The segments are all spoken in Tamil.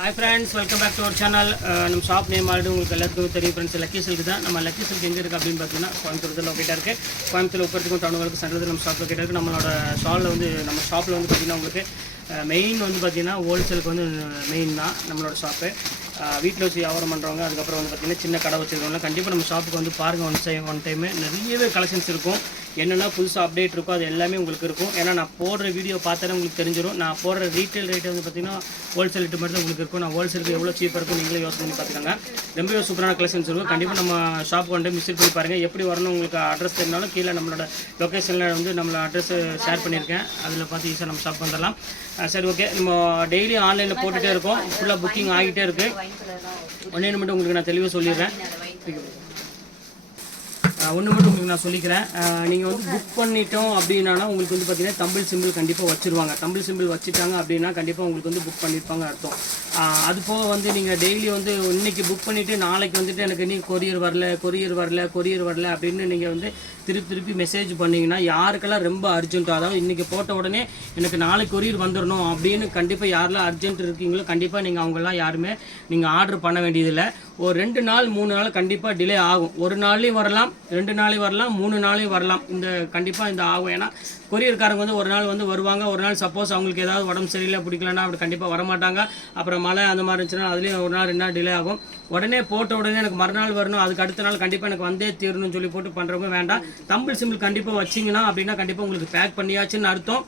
Hi friends, welcome back to our channel. நம்ம ஷாப் நேம் ஆல்ரெடி உங்களுக்கு எல்லாத்துக்கும் தெரியும் ஃப்ரெண்ட்ஸ். லக்கி சில்க் தான். நம்ம லக்கி சில்க் எங்கே இருக்குது அப்படின்னு பார்த்தீங்கன்னா கோயம்புத்தூர் லொக்கேட்டாக இருக்குது. கோயம்புத்தூர் உட்கறதுக்கும் டவுனுக்கு சென்டர் நம்ம ஷாப் லொக்கேட்டாக இருக்குது. நம்மளோட ஸ்டாலில் வந்து நம்ம ஷாப்பில் வந்து பார்த்திங்கன்னா உங்களுக்கு மெயின் வந்து பார்த்திங்கன்னா ஹோல்சேலுக்கு வந்து மெயின் தான் நம்மளோட ஷாப்பு. வீட்டில் வச்சு வியாபாரம் பண்ணுறவங்க, அதுக்கப்புறம் வந்து பார்த்திங்கன்னா சின்ன கடை வச்சுருக்கவங்க கண்டிப்பாக நம்ம ஷாப்புக்கு வந்து பாருங்கள். ஒன் டைமு நிறையவே கலெக்ஷன்ஸ் இருக்கும். என்னென்னா புதுசாக அப்டேட் இருக்கும், அது எல்லாமே உங்களுக்கு இருக்கும். ஏன்னா நான் போடுற வீடியோ பார்த்தாலே உங்களுக்கு தெரிஞ்சிடும். நான் போடுற ரீட்டைல் ரேட்டு வந்து பார்த்திங்கன்னா ஹோல்சேல் ரேட்டு மட்டும் தான் உங்களுக்கு இருக்கும். நான் ஹோல்சேலுக்கு எவ்வளோ சீப்பாக இருக்கும் நீங்களே யோசனை பண்ணி பார்த்துக்கோங்க. ரொம்பவே சூப்பரான கலெக்ஷன்ஸ் இருக்கும். கண்டிப்பாக நம்ம ஷாப்புக்கு வந்து விசிட் பண்ணி பாருங்கள். எப்படி வரணும் உங்களுக்கு அட்ரஸ் தெரிஞ்சாலும் கீழே நம்மளோட லொக்கேஷனில் வந்து நம்மளோட அட்ரஸ் ஷேர் பண்ணியிருக்கேன். அதில் பார்த்து ஈஸியாக நம்ம ஷாப் வந்துடலாம். சரி, ஓகே. நம்ம டெய்லி ஆன்லைனில் போட்டுகிட்டே இருக்கோம். ஃபுல்லாக புக்கிங் ஆகிட்டே இருக்குது. ஒன்றே மட்டும் உங்களுக்கு நான் தெளிவாக சொல்லிடுறேன். ஒன்று மட்டும் உங்களுக்கு நான் சொல்லிக்கிறேன். நீங்கள் வந்து புக் பண்ணிட்டோம் அப்படின்னா உங்களுக்கு வந்து பார்த்திங்கன்னா தம்பிள் சிம்பிள் கண்டிப்பாக வச்சுருவாங்க. தம்பிள் சிம்பிள் வச்சுட்டாங்க அப்படின்னா கண்டிப்பாக உங்களுக்கு வந்து புக் பண்ணியிருப்பாங்க அர்த்தம். அது போக வந்து நீங்கள் டெய்லி வந்து இன்றைக்கி புக் பண்ணிவிட்டு நாளைக்கு வந்துட்டு எனக்கு நீ கொரியர் வரல அப்படின்னு நீங்கள் வந்து திருப்பி மெசேஜ் பண்ணிங்கன்னா யாருக்கெல்லாம் ரொம்ப அர்ஜென்ட்டோ, அதாவது இன்றைக்கி போட்ட உடனே எனக்கு நாளைக்கு கொரியர் வந்துடணும் அப்படின்னு கண்டிப்பாக யாரெல்லாம் அர்ஜென்ட் இருக்கீங்களோ கண்டிப்பாக நீங்கள் அவங்களாம் யாருமே நீங்கள் ஆர்டர் பண்ண வேண்டியதில்லை. ஒரு 2 நாள் 3 நாள் கண்டிப்பாக டிலே ஆகும். ஒரு நாள்லேயும் வரலாம், 2 நாளையும் வரலாம், 3 நாளையும் வரலாம். கண்டிப்பாக இந்த ஆகும். ஏன்னா கொரியர்காரங்க வந்து ஒரு நாள் வந்து வருவாங்க. ஒரு நாள் சப்போஸ் அவங்களுக்கு ஏதாவது உடம்பு சரியில்லை பிடிக்கலன்னா அப்படி கண்டிப்பாக வரமாட்டாங்க. அப்புறம் மழை அந்த மாதிரி இருந்துச்சுன்னா அதுலேயும் ஒரு நாள் 2 நாள் டிலே ஆகும். உடனே போட்ட உடனே எனக்கு மறுநாள் வரணும், அதுக்கு அடுத்த நாள் கண்டிப்பாக எனக்கு வந்தே தீரணும்னு சொல்லி போட்டு பண்ணுறவங்க வேண்டாம். தம்பிள் சிம்பிள் கண்டிப்பாக வச்சிங்கன்னா அப்படின்னா கண்டிப்பாக உங்களுக்கு பேக் பண்ணியாச்சுன்னு அர்த்தம்.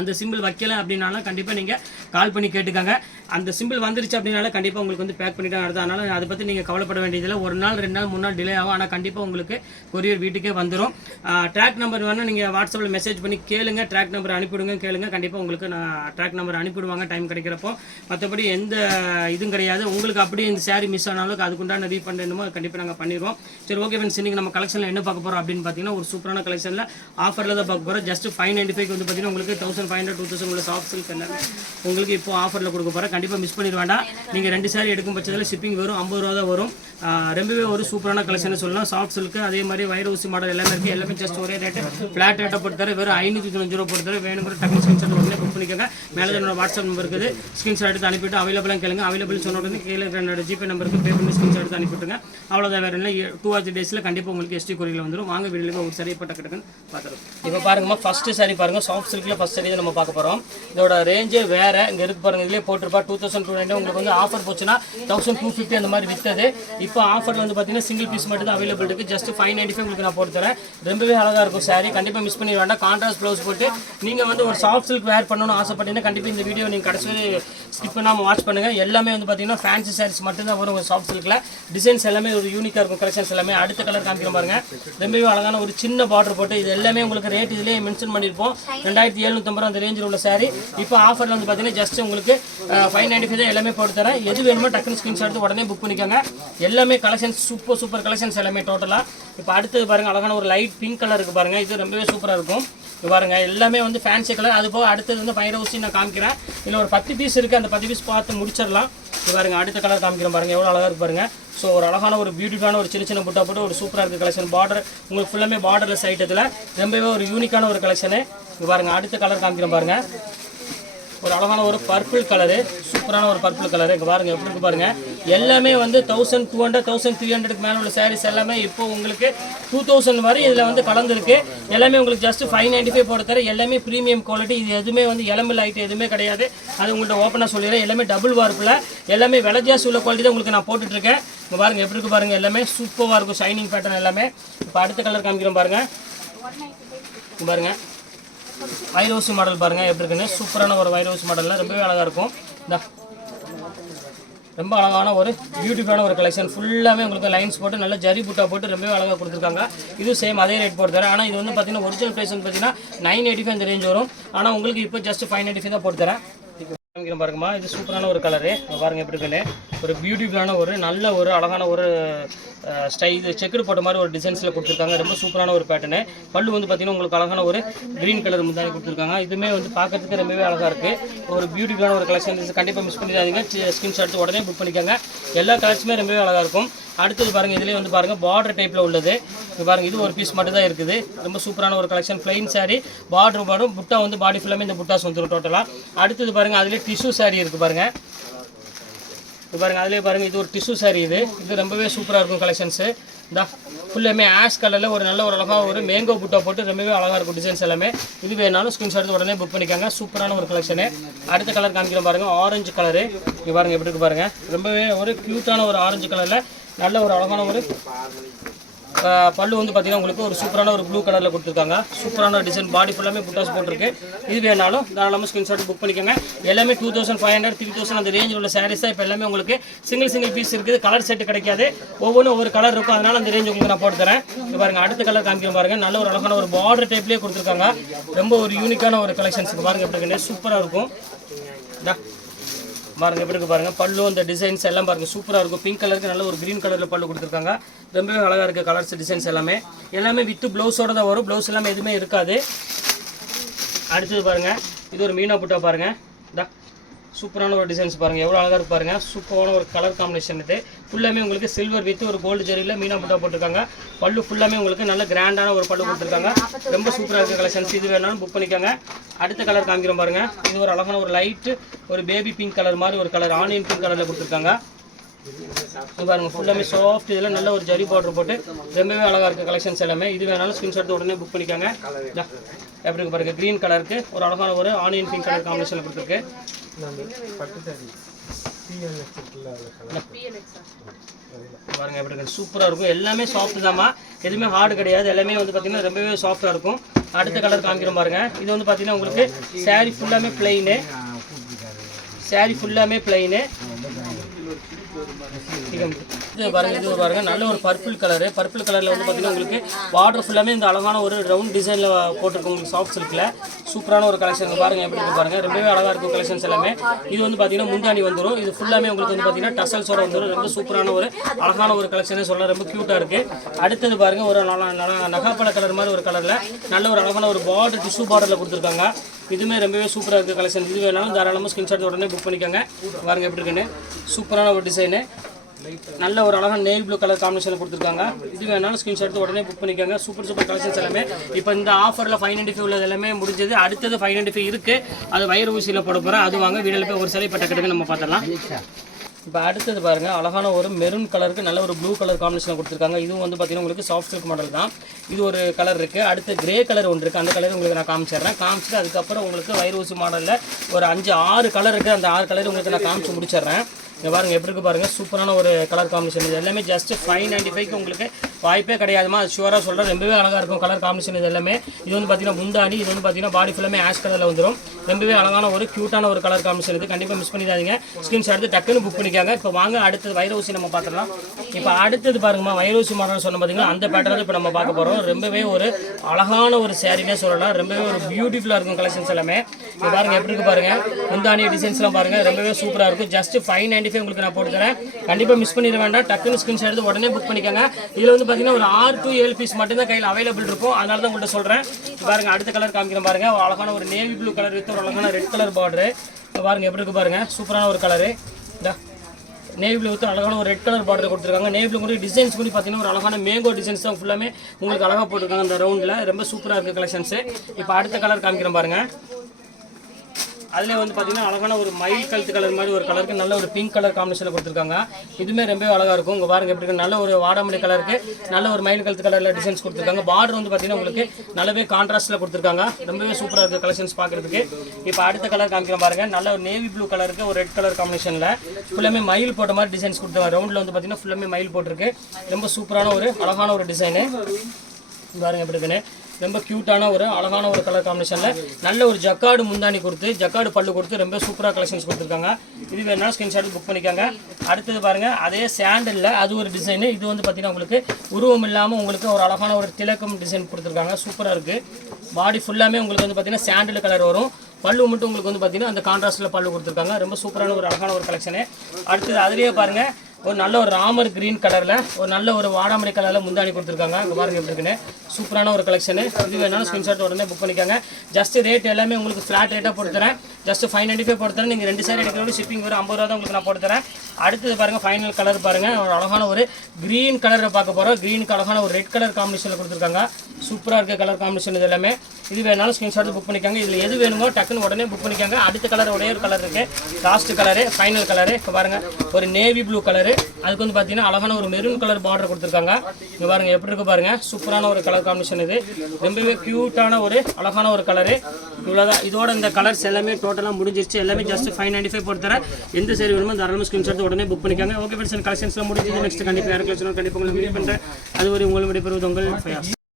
அந்த சிம்பிள் வைக்கலை அப்படின்னாலும் கண்டிப்பாக நீங்கள் கால் பண்ணி கேட்டுக்காங்க. அந்த சிம்பிள் வந்துருச்சு அப்படின்னால கண்டிப்பாக உங்களுக்கு வந்து பேக் பண்ணிட்டு அடுத்த. அதனால் அதை பற்றி நீங்கள் கவலைப்பட வேண்டியதில்லை. ஒரு நாள் 2 நாள் 3 நாள் டிலே ஆகும். ஆனால் கண்டிப்பாக உங்களுக்கு கொரியர் வீட்டுக்கே வந்துடும். ட்ராக் நம்பர் வேணால் நீங்கள் வாட்ஸ்அப்பில் மெசேஜ் பண்ணி கேளுங்க. ட்ராக் நம்பர் அனுப்பிவிடுங்க, கேளுங்க. கண்டிப்பாக உங்களுக்கு நான் ட்ராக் நம்பர் அனுப்பிவிடுவாங்க டைம் கிடைக்கிறப்போ. மற்றபடி எந்த இதுவும் கிடையாது. உங்களுக்கு அப்படியே இந்த சாரீ மிஸ் ஆனாலும் அதுக்குண்டான ரீஃபண்ட் என்னமோ கண்டிப்பாக நாங்கள் பண்ணிடுவோம். சரி, ஓகே ஃப்ரெண்ட்ஸ். இன்றைக்கி நம்ம கலெக்ஷனில் என்ன பார்க்க போகிறோம் அப்படின்னு பார்த்தீங்கன்னா ஒரு சூப்பரான கலெக்ஷனில் ஆஃபரில் தான் பார்க்க போகிறோம். ஜஸ்ட் 595 வந்து பார்த்தீங்கன்னா உங்களுக்கு 1500 2000 உள்ள சாஃப்ட் சில்க் எல்லாமே உங்களுக்கு இப்போ ஆஃபரில் கொடுக்க போகிறேன். கண்டிப்பாக மிஸ் பண்ணிட வேண்டாம். நீங்கள் 2 சாரி எடுக்கும் பட்சத்தில் ஷிப்பிங் வரும் 50 ரூபா தான் வரும். ரொம்பவே ஒரு சூப்பரான கலெக்ஷன் சொல்லலாம். சாஃப்ட் சில்க்கு அதே மாதிரி வைர ஊசி மாடல் எல்லாமே இருக்குது. எல்லாமே ஜஸ்ட் ஒரே ரேட்டு ஃப்ளாட் ரேட்டை பொறுத்தவரை வெறும் 595 ரூபா பொறுத்தவரை. வேணுங்கிற டக்குனு ஸ்கிரீன்ஷாட் உடனே புக் பண்ணிக்கோங்க. மேலே என்னோட வாட்ஸ்அப் நம்பர் இருக்குது. ஸ்கிரீன்ஷாட் எடுத்து அனுப்பிட்டு அவைலபிளாக கேளுங்க. அவைலபிள் சொன்ன உடனே கீழே என்னோட ஜிபே நம்பருக்கு பே பண்ணி ஸ்கிரீன்ஷாட் எடுத்து அனுப்பிவிட்டுங்க. அவ்வளோதான், வேறு இல்லை. 2 or 3 டேஸில் கண்டிப்பாக உங்களுக்கு எஸ்டி கொரியரில் வந்துடும். வாங்க வீடியோவில் ஒரு சரி பட்ட கிடக்குன்னு பார்த்துருவோம். இப்போ பாருங்கம்மா, ஃபஸ்ட்டு சாரி பாருங்கள். சாஃப்ட் சில்கில் ஃபஸ்ட் சாரி தான் நம்ம பார்க்க போகிறோம். இதோட ரேஞ்சே வேறு. இங்கே இருக்கு பாருங்கள். இதிலே போட்டிருப்பா 2200. உங்களுக்கு வந்து ஆஃபர் போச்சுன்னா 1250 அந்த மாதிரி விற்றது. இப்போ ஆஃபரில் வந்து பார்த்தீங்கன்னா சிங்கிள் பீஸ் மட்டும் தான் அவைலபிள் இருக்குது. ஜஸ்ட் 595 உங்களுக்கு நான் போட்டு தரேன். ரொம்பவே அழகாக இருக்கும் சாரி. கண்டிப்பாக மிஸ் பண்ணி வேண்டாம். கான்ட்ராஸ்ட் ப்ளவுஸ் போட்டு நீங்கள் வந்து ஒரு சாஃப்ட் சில்க் வேர் பண்ணணும்னு ஆசைப்பட்டீங்கன்னா கண்டிப்பாக இந்த வீடியோ நீங்கள் கடைசி ஸ்கிப் பண்ணாமல் வாட்ச் பண்ணுங்கள். எல்லாமே வந்து பார்த்தீங்கன்னா ஃபேன்சி சாரீஸ் மட்டும் தான் வரும் சாஃப்ட் சில்கில். டிசைன்ஸ் எல்லாமே ஒரு யூனிக்காக இருக்கும். கலெக்ஷன்ஸ் எல்லாமே அடுத்த கலர் காமிக்கிற பாருங்க. ரொம்பவே அழகான ஒரு சின்ன பார்டர் போட்டு இது எல்லாமே உங்களுக்கு ரேட் இதிலே மென்ஷன் பண்ணியிருப்போம். 2750 அந்த ரேஞ்சில் உள்ள சாரி. இப்போ ஆஃபரில் வந்து பார்த்தீங்கன்னா ஜஸ்ட் உங்களுக்கு 595 தான் எல்லாமே போட்டு தரேன். எது வேணுமோ டக்குனு ஸ்கிரீன்ஷாட் எடுத்து உடனே புக் பண்ணிக்கோங்க. எல்லாமே கலெக்ஷன்ஸ் சூப்பர் கலெக்ஷன்ஸ் எல்லாமே டோட்டலாக. இப்போ அடுத்தது பாருங்கள், அழகான ஒரு லைட் பிங்க் கலர் இருக்குது பாருங்கள். இது ரொம்பவே சூப்பராக இருக்கும். இது பாருங்கள், எல்லாமே வந்து ஃபேன்சி கலர். அது போக அடுத்தது வந்து வைர ஊசி நான் காமிக்கிறேன். இதில் ஒரு 10 பீஸ் இருக்குது. அந்த 10 பீஸ் பார்த்து முடிச்சிடலாம். இது பாருங்கள், அடுத்த கலர் காமிக்கிறேன் பாருங்கள். எவ்வளோ அழகாக இருக்குது பாருங்கள். ஸோ ஒரு அழகான ஒரு பியூட்டிஃபுல்லான ஒரு சின்ன புட்டா போட்டு ஒரு சூப்பராக இருக்குது கலெக்ஷன். பார்டர் உங்களுக்கு ஃபுல்லாமே பார்டர்லெஸ் ஐட்டத்தில் ரொம்பவே ஒரு யூனிக்கான ஒரு கலெக்ஷனு. இது பாருங்கள், அடுத்த கலர் காமிக்கிறேன் பாருங்கள். ஒரு அழகான ஒரு பர்பிள் கலரு, சூப்பரான ஒரு பர்பிள் கலரு. இங்கே பாருங்கள் எப்படி இருக்கு பாருங்கள். எல்லாமே வந்து 1200 1300க்கு மேலே உள்ள சாரீஸ் எல்லாமே இப்போ உங்களுக்கு 2000 வரை இதில் வந்து கலந்துருக்கு. எல்லாமே உங்களுக்கு ஜஸ்ட் 595 போட்டு தர. எல்லாமே ப்ரீமியம் குவாலிட்டி. இது எதுவுமே வந்து எலம்பிள் ஐட்டம் எதுவுமே கிடையாது. அது உங்கள்கிட்ட ஓப்பனாக சொல்லிடுறேன். எல்லாமே டபுள் வார்ப்பில் எல்லாமே விலை ஜாஸ்தி உள்ள குவாலிட்டி தான் உங்களுக்கு நான் போட்டுட்ருக்கேன். இங்கே பாருங்கள் எப்படி இருக்கு பாருங்கள். எல்லாமே சூப்பராக இருக்கும், ஷைனிங் பேட்டர்ன் எல்லாமே. இப்போ அடுத்த கலர் காமிக்கிறோம் பாருங்கள். பாருங்கள் வைரோசி மாடல் பாருங்கள் எப்படி இருக்குன்னு. சூப்பரான ஒரு வைரோசி மாடலில் ரொம்பவே அழகாக இருக்கும். இந்த ரொம்ப அழகான ஒரு பியூட்டிஃபுல்லான ஒரு கலெக்ஷன். ஃபுல்லாமே உங்களுக்கு லைன்ஸ் போட்டு நல்லா ஜரி புட்டா போட்டு ரொம்பவே அழகாக கொடுத்துருக்காங்க. இது சேம் அதே ரேட் போட்டு தரேன். ஆனால் இது வந்து பார்த்தீங்கன்னா ஒரிஜினல் ப்ரைஸ் வந்து பார்த்தீங்கன்னா 985 இந்த ரேஞ்ச் வரும். ஆனால் உங்களுக்கு இப்போ ஜஸ்ட் 595 தான் போட்டு தரேன். பாருங்கம்மா, இது சூப்பரான ஒரு கலரு. பாருங்கள் எப்படி இருக்குன்னு. ஒரு பியூட்டிஃபுல்லான ஒரு நல்ல ஒரு அழகான ஒரு இது செக்குடு போட்ட மாதிரி ஒரு டிசைன்ஸில் கொடுத்துருக்காங்க. ரொம்ப சூப்பரான ஒரு பேட்டர்னு. பல்லு வந்து பார்த்தீங்கன்னா உங்களுக்கு அழகான ஒரு க்ரீன் கலர் முந்தானி கொடுத்துருக்காங்க. இதுவுமே வந்து பார்க்கறதுக்கு ரொம்பவே அழகாக இருக்குது. ஒரு பியூட்டிஃபுல்லான ஒரு கலெக்ஷன். கண்டிப்பாக மிஸ் பண்ணிடாதீங்க. ஸ்கிரீன்ஷாட் எடுத்து உடனே புக் பண்ணிக்கோங்க. எல்லா கலர்ஸுமே ரொம்பவே அழகாக இருக்கும். அடுத்தது பாருங்கள், இதிலே வந்து பாருங்கள் பார்டர் டைப்பில் உள்ளது. இது பாருங்கள், இது ஒரு பீஸ் மட்டும் தான் இருக்குது. ரொம்ப சூப்பரான ஒரு கலெக்ஷன். பிளைன் சாரி பார்டர் புட்டா வந்து பாடி ஃபுல்லாமே இந்த புட்டாஸ் வந்துடும் டோட்டலாக. அடுத்தது பாருங்கள், அதிலே டிஷ்யூ சாரி இருக்குது பாருங்கள். இது பாருங்கள், அதிலே பாருங்கள், இது ஒரு டிஷ்யூ சாரி. இது ரொம்பவே சூப்பராக இருக்கும் கலெக்ஷன்ஸு. இந்த ஃபுல்லாமே ஆஷ் கலரில் ஒரு நல்ல ஒரு அழகாக ஒரு மேங்கோ புட்டா போட்டு ரொம்பவே அழகாக இருக்கும் டிசைன்ஸ் எல்லாமே. இது வேணாலும் ஸ்க்ரீன்ஷாட் எடுத்து உடனே புக் பண்ணிக்காங்க. சூப்பரான ஒரு கலெக்ஷனு. அடுத்த கலர் காமிக்கிறோம் பாருங்கள், ஆரஞ்சு கலரு. இங்கே பாருங்கள் எப்படி இருக்கு பாருங்கள், ரொம்பவே ஒரு க்யூட்டான ஒரு ஆரஞ்சு கலரில் நல்ல ஒரு அழகான ஒரு பல்லு வந்து பார்த்தீங்கன்னா உங்களுக்கு ஒரு சூப்பரான ஒரு ப்ளூ கலரில் கொடுத்துருக்காங்க. சூப்பரான ஒரு டிசைன், பாடி ஃபுல்லாமே புட்டாஸ் போட்டிருக்கு. இது வேணாலும் தாராளமாக ஸ்க்ரீன்ஷாட் புக் பண்ணிக்கோங்க. எல்லாமே 2500 3000 அந்த ரேஞ்சில் உள்ள சாரீஸ் தான் இப்போ எல்லாமே உங்களுக்கு சிங்கிள் பீஸ் இருக்குது. கலர் செட்டு கிடைக்காது, ஒவ்வொன்றும் ஒவ்வொரு கலர் இருக்கும். அதனால் அந்த ரேஞ்ச் உங்களுக்கு நான் போட்டு தரேன். இது பாருங்கள், அடுத்த கலர் காமிக்கிற பாருங்கள், நல்ல ஒரு அழகான ஒரு பார்டர் டைப்லேயே கொடுத்துருக்காங்க. ரொம்ப ஒரு யூனிக்கான ஒரு கலெக்ஷன்ஸுக்கு பாருங்கள் எப்படி இருக்குன்னு சூப்பராக இருக்கும். பாருங்கள் எப்படி இருக்குது பாருங்கள், பல்லு அந்த டிசைன்ஸ் எல்லாம் பாருங்கள் சூப்பராக இருக்கும். பிங்க் கலருக்கு நல்ல ஒரு க்ரீன் கலரில் பல்லு கொடுத்துருக்காங்க. ரொம்பவே அழகாக இருக்குது கலர்ஸ் டிசைன்ஸ் எல்லாமே வித்து ப்ளவுஸோடு தான் வரும். ப்ளவுஸ் எல்லாமே எதுவுமே இருக்காது. அடுத்தது பாருங்கள், இது ஒரு மீனா புட்டா பாருங்கள். சூப்பரான ஒரு டிசைன்ஸ் பாருங்கள், எவ்வளோ அழகாக இருக்கு பாருங்கள். சூப்பரான ஒரு கலர் காம்பினேஷன். இது ஃபுல்லாமே உங்களுக்கு சில்வர் வித் ஒரு கோல்டு ஜெரியில் மீனா புட்டா போட்டிருக்காங்க. பல்லு ஃபுல்லாமே உங்களுக்கு நல்ல கிராண்டான ஒரு பல்லு கொடுத்துருக்காங்க. ரொம்ப சூப்பராக இருக்குது கலெக்ஷன்ஸ். இது வேணாலும் புக் பண்ணிக்கோங்க. அடுத்த கலர் காமிக்கிறோம் பாருங்கள், இது ஒரு அழகான ஒரு லைட்டு ஒரு பேபி பிங்க் கலர் மாதிரி ஒரு கலர், ஆனியன் பிங்க் கலரில் கொடுத்துருக்காங்க. இது பாருங்கள் ஃபுல்லாமே சாஃப்ட், இதில் நல்ல ஒரு ஜரி பார்டர் போட்டு ரொம்பவே அழகாக இருக்குது கலெக்ஷன்ஸ் எல்லாமே. இது வேணாலும் ஸ்க்ரீன்ஷாட் உடனே புக் பண்ணிக்கோங்க. எப்படி இருக்கு பாருங்கள், க்ரீன் கலருக்கு ஒரு அழகான ஒரு ஆனியன் பிங்க் கலர் காம்பினேஷனில் கொடுத்துருக்கு. பாருங்க எப்படி இருக்கு, சூப்பராக இருக்கும். எல்லாமே சாஃப்ட் தாம்மா, எதுவுமே ஹார்டு கிடையாது. எல்லாமே வந்து பார்த்தீங்கன்னா ரொம்பவே சாஃப்டாக இருக்கும். அடுத்த கலர் காமிக்கிறோம் பாருங்க, இது வந்து பார்த்தீங்கன்னா உங்களுக்கு சாரீ ஃபுல்லாமே பிளைனு. இது பாருங்க, இது பாருங்க நல்ல ஒரு பர்பிள் கலரு. பர்பிள் கலரில் வந்து பார்த்தீங்கன்னா உங்களுக்கு பார்டர் ஃபுல்லாமே இந்த அழகான ஒரு ரவுண்ட் டிசைனில் போட்டிருக்கும் உங்களுக்கு சாஃப்ட் சில்கில். சூப்பரான ஒரு கலெக்ஷன் பாருங்க எப்படி இருக்கு பாருங்க, ரொம்பவே அழகாக இருக்கும் கலெக்ஷன்ஸ் எல்லாமே. இது வந்து பார்த்தீங்கன்னா முந்தாணி வந்துடும். இது ஃபுல்லாமே உங்களுக்கு வந்து பார்த்தீங்கன்னா டசல்ஸோட வந்துடும். ரொம்ப சூப்பரான ஒரு அழகான ஒரு கலெக்ஷனே சொல்லலாம், ரொம்ப க்யூட்டாக இருக்குது. அடுத்தது பாருங்க, ஒரு நகாப்பழ கலர் மாதிரி ஒரு கலரில் நல்ல ஒரு அழகான ஒரு பார்டர் டிஷ்யூ பார்டரில் கொடுத்துருக்காங்க. இதுவுமே ரொம்பவே சூப்பராக இருக்குது கலெக்ஷன். இது வேணாலும் தாராளமாக ஸ்க்ரீன்ஷாட் உடனே புக் பண்ணிக்கோங்க. பாருங்க எப்படி இருக்குன்னு சூப்பரான ஒரு டிசைனு. நல்ல ஒரு அழகான நெயில் ப்ளூ கலர் காம்பினேஷன் கொடுத்துருக்காங்க. இது வேணாலும் ஸ்க்ரீன்ஷாட் உடனே புக் பண்ணிக்கோங்க. சூப்பர் கலெக்ஷன்ஸ் எல்லாமே. இப்போ இந்த ஆஃபரில் 595 உள்ளது எல்லாமே முடிஞ்சது. அடுத்தது 595 இருக்குது, அது வயிறு ஊசியில் போட போகிறேன். அது வாங்க வீடியோவில் போய் ஒரு சிலை பட்டக்கட்டுக்கு நம்ம பார்த்துடலாம். இப்போ அடுத்தது பாருங்கள், அழகான ஒரு மெரூன் கலருக்கு நல்ல ஒரு ப்ளூ கலர் காம்பினேஷன் கொடுத்துருக்காங்க. இதுவும் வந்து பார்த்தீங்கன்னா உங்களுக்கு சாஃப்ட் சில்க் மாடல் தான். இது ஒரு கலர் இருக்குது. அடுத்து கிரே கலர் ஒன்று இருக்குது, அந்த கலர் உங்களுக்கு நான் காமிச்சிட்டு அதுக்கப்புறம் உங்களுக்கு வயிறு ஊசி மாடலில் ஒரு 5-6 கலர் இருக்குது. அந்த 6 கலர் உங்களுக்கு நான் காமிச்சு முடிச்சிடுறேன். இங்கே பாருங்கள் எப்படி இருக்குது பாருங்கள், சூப்பரான ஒரு கலர் காம்பினேஷன். இது எல்லாமே ஜஸ்ட் 595 உங்களுக்கு வாய்ப்பே கிடையாதுமா, அது ஷுவராக சொல்கிறேன். ரொம்பவே அழகாக இருக்கும் கலர் காம்பினேஷன். இது எல்லாமே இது வந்து பார்த்தீங்கன்னா முந்தாணி, இது வந்து பார்த்தீங்கன்னா பாடி ஃபுல்லாமே ஆஷ் கலரில் வந்துடும். ரொம்பவே அழகான ஒரு க்யூட்டான ஒரு கலர் காம்பினேஷன். இது கண்டிப்பாக மிஸ் பண்ணிடாதீங்க. ஸ்க்ரீன்ஷாட் எடுத்து டக்குன்னு புக் பண்ணிக்காங்க. இப்போ வாங்க அடுத்தது வைர ஊசி நம்ம பார்த்துடலாம். இப்போ அடுத்தது பாருங்கம்மா, வைர ஊசி மாடல் சொன்ன பார்த்தீங்கன்னா அந்த பேட்டர்ன் இப்போ நம்ம பார்க்க போகிறோம். ரொம்பவே ஒரு அழகான ஒரு சாரீனே சொல்லலாம். ரொம்பவே ஒரு பியூட்டிஃபுல்லாக இருக்கும் கலெக்ஷன்ஸ் எல்லாமே. இது பாருங்கள் எப்படி இருக்குது பாருங்கள், முந்தாணி டிசைன்ஸ்லாம் பாருங்கள் ரொம்பவே சூப்பராக இருக்கும். ஜஸ்ட் 595 உங்களுக்கு நான் போட்டு தரேன். கண்டிப்பாக மிஸ் பண்ணிட வேண்டாம். டக்குன்னு ஸ்க்ரீன்ஷாட் எடுத்து உடனே புக் பண்ணிக்கோங்க. இதில் வந்து பார்த்தீங்கன்னா ஒரு 6 to 7 பீஸ் மட்டும்தான் கையில் அவைலபிள் இருக்கும். அதனால தான் உங்கள்கிட்ட சொல்கிறேன். பாருங்கள் அடுத்த கலர் காமிக்கிறேன் பாருங்கள், அழகான ஒரு நேவி ப்ளூ கலர் வித் ஒரு அழகான ரெட் கலர் பார்டரு. பாருங்கள் எப்படி இருக்குது பாருங்கள், சூப்பரான ஒரு கலரு. நேவி ப்ளூ வித் அழகான ஒரு ரெட் கலர் பார்டர் கொடுத்துருக்காங்க. நேவி ப்ளூ கூட டிசைன்ஸ் கூட பார்த்தீங்கன்னா ஒரு அழகான மேங்கோ டிசைன்ஸ் தான் ஃபுல்லாமே உங்களுக்கு அழகாக போட்டிருக்காங்க அந்த ரவுண்டில். ரொம்ப சூப்பராக இருக்குது கலெக்ஷன்ஸு. இப்போ அடுத்த கலர் காமிக்கிறேன் பாருங்கள். அதில் வந்து பார்த்தீங்கன்னா அழகான ஒரு மயில் கழுத்து கலர் மாதிரி ஒரு கலருக்கு நல்ல ஒரு பிங்க் கலர் காம்பினேஷனில் கொடுத்துருக்காங்க. இதுவுமே ரொம்ப அழகாக இருக்கும். உங்கள் பாருங்கள் எப்படி இருக்கு, நல்ல ஒரு வாடாமல்லி கலருக்கு நல்ல ஒரு மயில் கழுத்து கலரில் டிசைன்ஸ் கொடுத்துருக்காங்க. பார்டர் வந்து பார்த்தீங்கன்னா உங்களுக்கு நல்லாவே கான்ட்ராஸ்ட்டில் கொடுத்துருக்காங்க. ரொம்பவே சூப்பராக இருக்குது கலெக்ஷன்ஸ் பார்க்குறதுக்கு. இப்போ அடுத்த கலர் காமிக்கிறேன் பாருங்கள், நல்ல ஒரு நேவி ப்ளூ கலருக்கு ஒரு ரெட் கலர் காம்பினேஷனில் ஃபுல்லாமே மயில் போட்ட மாதிரி டிசைன்ஸ் கொடுத்துருக்காங்க. ரவுண்டில் வந்து பார்த்தீங்கன்னா ஃபுல்லாமே மயில் போட்டிருக்கு. ரொம்ப சூப்பரான ஒரு அழகான ஒரு டிசைனு. பாருங்கள் எப்படி இருக்குன்னு ரொம்ப க்யூட்டான ஒரு அழகான ஒரு கலர் காம்பினேஷனில் நல்ல ஒரு ஜக்காடு முந்தாணி கொடுத்து ஜக்காடு பல்லு கொடுத்து ரொம்ப சூப்பராக கலெக்ஷன்ஸ் கொடுத்துருக்காங்க. இது வேணாலும் ஸ்க்ரீன்ஷாட் புக் பண்ணிக்காங்க. அடுத்தது பாருங்கள், அதே சாண்டலில் அது ஒரு டிசைனு. இது வந்து பார்த்தீங்கன்னா உங்களுக்கு உருவம் இல்லாமல் உங்களுக்கு ஒரு அழகான ஒரு திலக்கம் டிசைன் கொடுத்துருக்காங்க. சூப்பராக இருக்குது. பாடி ஃபுல்லாமே உங்களுக்கு வந்து பார்த்தீங்கன்னா சாண்டல் கலர் வரும். பல்லு மட்டும் உங்களுக்கு வந்து பார்த்தீங்கன்னா அந்த கான்ட்ராஸ்ட்டில் பல்லு கொடுத்துருக்காங்க. ரொம்ப சூப்பரான ஒரு அழகான ஒரு கலெக்ஷனு. அடுத்தது அதுலேயே பாருங்கள், ஒரு நல்ல ஒரு ராமர் கிரீன் கலரில் ஒரு நல்ல ஒரு வாடாமல்லி கலரில் முந்தாணி கொடுத்துருக்காங்க. இங்கே பாருங்கள் எப்படி இருக்குன்னு சூப்பரான ஒரு கலெக்ஷனு. இது வேணாலும் ஸ்க்ரீன்ஷாட் உடனே புக் பண்ணிக்காங்க. ஜஸ்ட் ரேட் எல்லாமே உங்களுக்கு ஃப்ளாட் ரேட்டாக கொடுத்துறேன். ஜஸ்ட் 595 போட்டு தரேன். நீங்கள் 2 saree எடுக்கிறோட ஷிப்பிங் வரும் 50 ரூபா தான் உங்களுக்கு நான் போட்டு தரேன். அடுத்தது பாருங்கள் ஃபைனல் கலர் பாருங்கள், ஒரு அழகான ஒரு க்ரீன் கலரை பார்க்க போகிறோம். க்ரீனுக்கு அழகான ஒரு ரெட் கலர் காம்பினேஷனில் கொடுத்துருக்காங்க. சூப்பராக இருக்க கலர் காம்பினேஷன் இது எல்லாமே. இது வேணாலும் ஸ்க்ரீன்ஷாட் புக் பண்ணிக்காங்க. இதில் எது வேணுமோ டக்குன்னு உடனே புக் பண்ணிக்காங்க. அடுத்த கலர் ஒரே ஒரு கலர் இருக்குது, லாஸ்ட் கலரு ஃபைனல் கலரு. இப்போ பாருங்கள் ஒரு நேவி ப்ளூ கலரு, அதுக்கு வந்து பார்த்தீங்கன்னா அழகான ஒரு மெரூன் கலர் பார்டர் கொடுத்துருக்காங்க. இங்கே பாருங்கள் எப்படி இருக்கு பாருங்கள், சூப்பரான ஒரு கலர் காம்பினேஷன். இது ரொம்பவே க்யூட்டான ஒரு அழகான ஒரு கலரு. இவ்வளோதான், இதோட இந்த கலர்ஸ் எல்லாமே டோட்டலாக முடிஞ்சிருச்சு. எல்லாமே ஜஸ்ட் 595 போட்டு தரேன். எந்த சரி வேணுமோ தாராளமாக ஸ்க்ரீன்ஷாட் உடனே புக் பண்ணிக்காங்க. ஓகே ஃப்ரெண்ட்ஸ், கலெக்ஷன்ஸ்லாம் முடிஞ்சது. நெக்ஸ்ட் கண்டிப்பாக கலெக்ஷன் கண்டிப்பாக உங்களுக்கு மீட் பண்ணுறேன். அது ஒரு உங்கள் விடைபெறுவது உங்கள் ஃபயாஸ்.